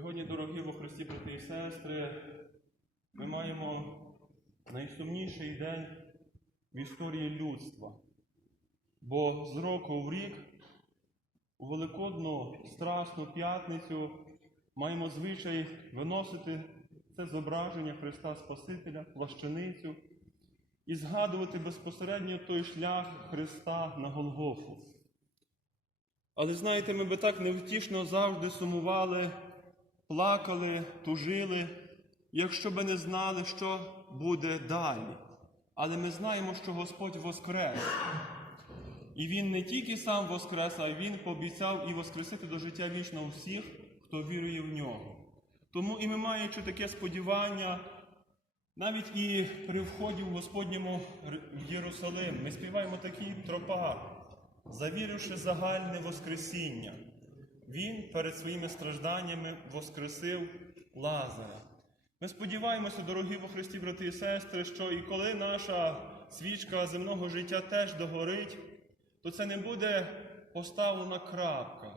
Сьогодні, дорогі во Христі, брати і сестри, ми маємо найсумніший день в історії людства. Бо з року в рік, у Великодну Страсну п'ятницю, маємо звичай виносити це зображення Христа Спасителя, плащаницю, і згадувати безпосередньо той шлях Христа на Голгофу. Але знаєте, ми би так невтішно завжди сумували, плакали, тужили, якщо би не знали, що буде далі. Але ми знаємо, що Господь воскрес. І Він не тільки сам воскрес, а й Він пообіцяв і воскресити до життя вічного всіх, хто вірує в нього. Тому і ми, маючи таке сподівання, навіть і при вході в Господньому Єрусалим, ми співаємо такий тропар, завіривши загальне Воскресіння. Він перед своїми стражданнями воскресив Лазаря. Ми сподіваємося, дорогі во Христі, брати і сестри, що і коли наша свічка земного життя теж догорить, то це не буде поставлена крапка,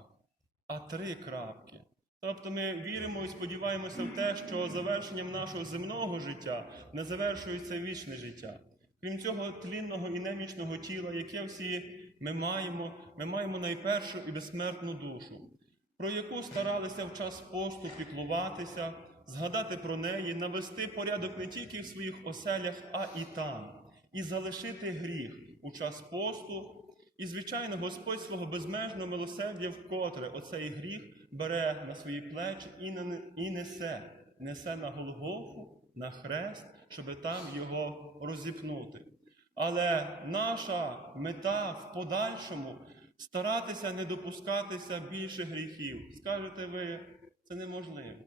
а три крапки. Тобто ми віримо і сподіваємося в те, що завершенням нашого земного життя не завершується вічне життя. Крім цього тлінного і немічного тіла, яке всі ми маємо, ми маємо найпершу і безсмертну душу, про яку старалися в час посту піклуватися, згадати про неї, навести порядок не тільки в своїх оселях, а і там, і залишити гріх у час посту. І, звичайно, Господь свого безмежного милосердя вкотре оцей гріх бере на свої плечі і, несе, несе на Голгофу, на хрест, щоб там його розіпнути. Але наша мета в подальшому старатися не допускатися більше гріхів. Скажете ви, це неможливо.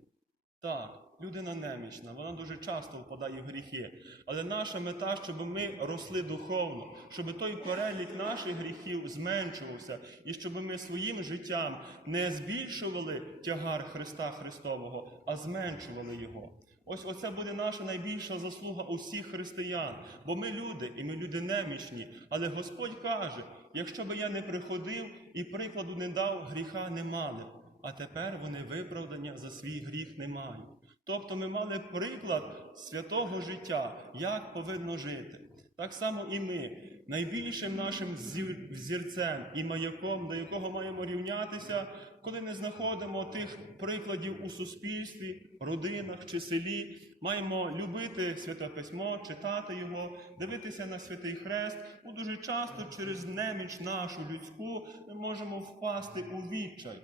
Так, людина немічна, вона дуже часто впадає в гріхи. Але наша мета, щоб ми росли духовно, щоб той перелік наших гріхів зменшувався, і щоб ми своїм життям не збільшували тягар Христа Христового, а зменшували його. Ось оце буде наша найбільша заслуга усіх християн, бо ми люди, і ми люди немічні. Але Господь каже: якщо би я не приходив і прикладу не дав, гріха не мали. А тепер вони виправдання за свій гріх не мають. Тобто ми мали приклад святого життя, як повинно жити. Так само і ми, найбільшим нашим зір- взірцем і маяком, до якого маємо рівнятися, коли не знаходимо тих прикладів у суспільстві, родинах чи селі, маємо любити святе письмо, читати його, дивитися на святий хрест, бо дуже часто через неміч нашу людську ми можемо впасти у відчай.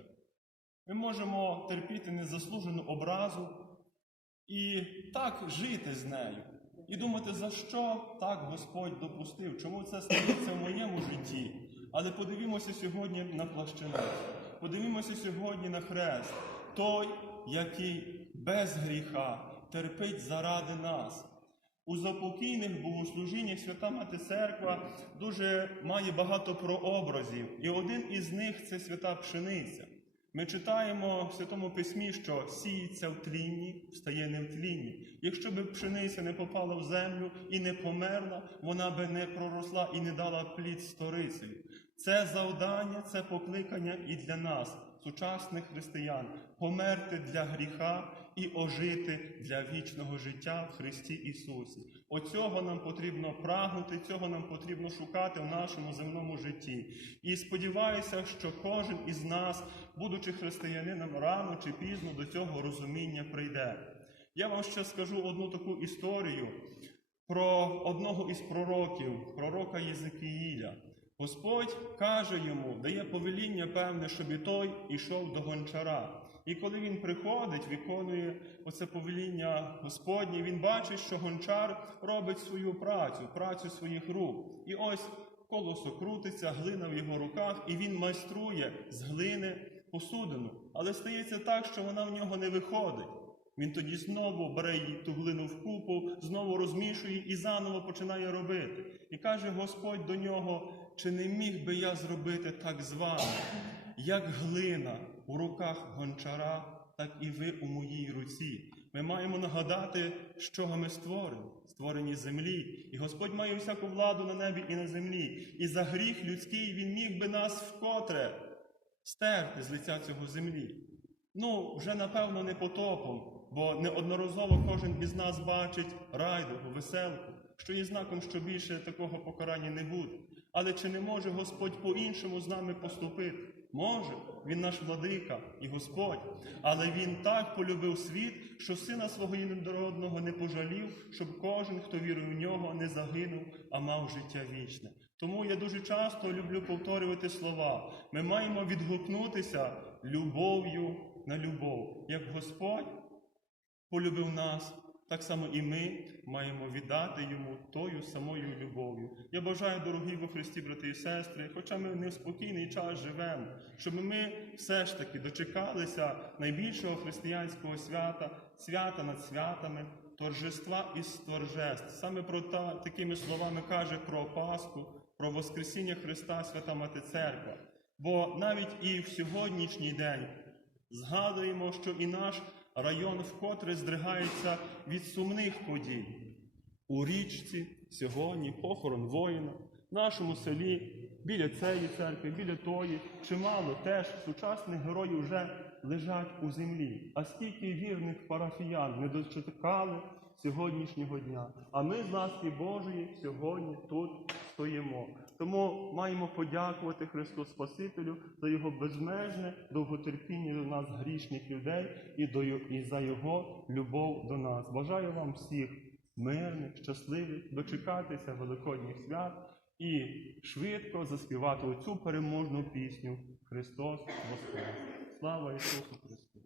Ми можемо терпіти незаслужену образу і так жити з нею. І думати, за що так Господь допустив, чому це стається в моєму житті. Але подивімося сьогодні на плащаницю, подивімося сьогодні на хрест, той, який без гріха терпить заради нас. У запокійних богослужіннях Свята Мати Церква дуже має багато прообразів, і один із них це свята пшениця. Ми читаємо в Святому Письмі, що сіється в тлінні, встає не в тлінні. Якщо б пшениця не попала в землю і не померла, вона би не проросла і не дала плід сторицею. Це завдання, це покликання і для нас, сучасних християн, померти для гріха і ожити для вічного життя в Христі Ісусі. Оцього нам потрібно прагнути, цього нам потрібно шукати в нашому земному житті. І сподіваюся, що кожен із нас, будучи християнином, рано чи пізно до цього розуміння прийде. Я вам ще скажу одну таку історію про одного із пророків, пророка Єзекіїля. Господь каже йому, дає повеління певне, щоб і той ішов до гончара. І коли він приходить, виконує оце повеління Господнє, він бачить, що гончар робить свою працю, працю своїх рук. І ось колосо крутиться, глина в його руках, і він майструє з глини посудину. Але стається так, що вона в нього не виходить. Він тоді знову бере ту глину в купу, знову розмішує і заново починає робити. І каже Господь до нього: чи не міг би я зробити так з вами, як глина у руках гончара, так і ви у моїй руці. Ми маємо нагадати, з чого ми створені, створені землі, і Господь має всяку владу на небі і на землі. І за гріх людський він міг би нас вкотре стерти з лиця цього землі. Ну, вже напевно не потопом, бо неодноразово кожен із нас бачить райдугу, веселку, що є знаком, що більше такого покарання не буде. Але чи не може Господь по-іншому з нами поступити? Може, Він наш владика і Господь, але Він так полюбив світ, що сина свого єдинородного не пожалів, щоб кожен, хто вірив в нього, не загинув, а мав життя вічне. Тому я дуже часто люблю повторювати слова. Ми маємо відгукнутися любов'ю на любов. Як Господь полюбив нас, так само і ми маємо віддати йому тою самою любов'ю. Я бажаю, дорогі во Христі, брати і сестри, хоча ми не в спокійний час живемо, щоб ми все ж таки дочекалися найбільшого християнського свята, свята над святами, торжества із торжеств. Саме про та, такими словами каже про Пасху, про Воскресіння Христа, Свята Мати Церква. Бо навіть і в сьогоднішній день згадуємо, що і наш район вкотре здригається від сумних подій. У річці сьогодні похорон воїна, в нашому селі, біля цієї церкви, біля тої, чимало теж сучасних героїв вже лежать у землі. А скільки вірних парафіян не дочекали сьогоднішнього дня. А ми з ласки Божої сьогодні тут стоїмо. Тому маємо подякувати Христу Спасителю за його безмежне довготерпіння до нас, грішних людей, і, до, і за його любов до нас. Бажаю вам всіх мирних, щасливих, дочекатися великодніх свят і швидко заспівати оцю переможну пісню Христос Воскрес! Слава Ісусу Христу!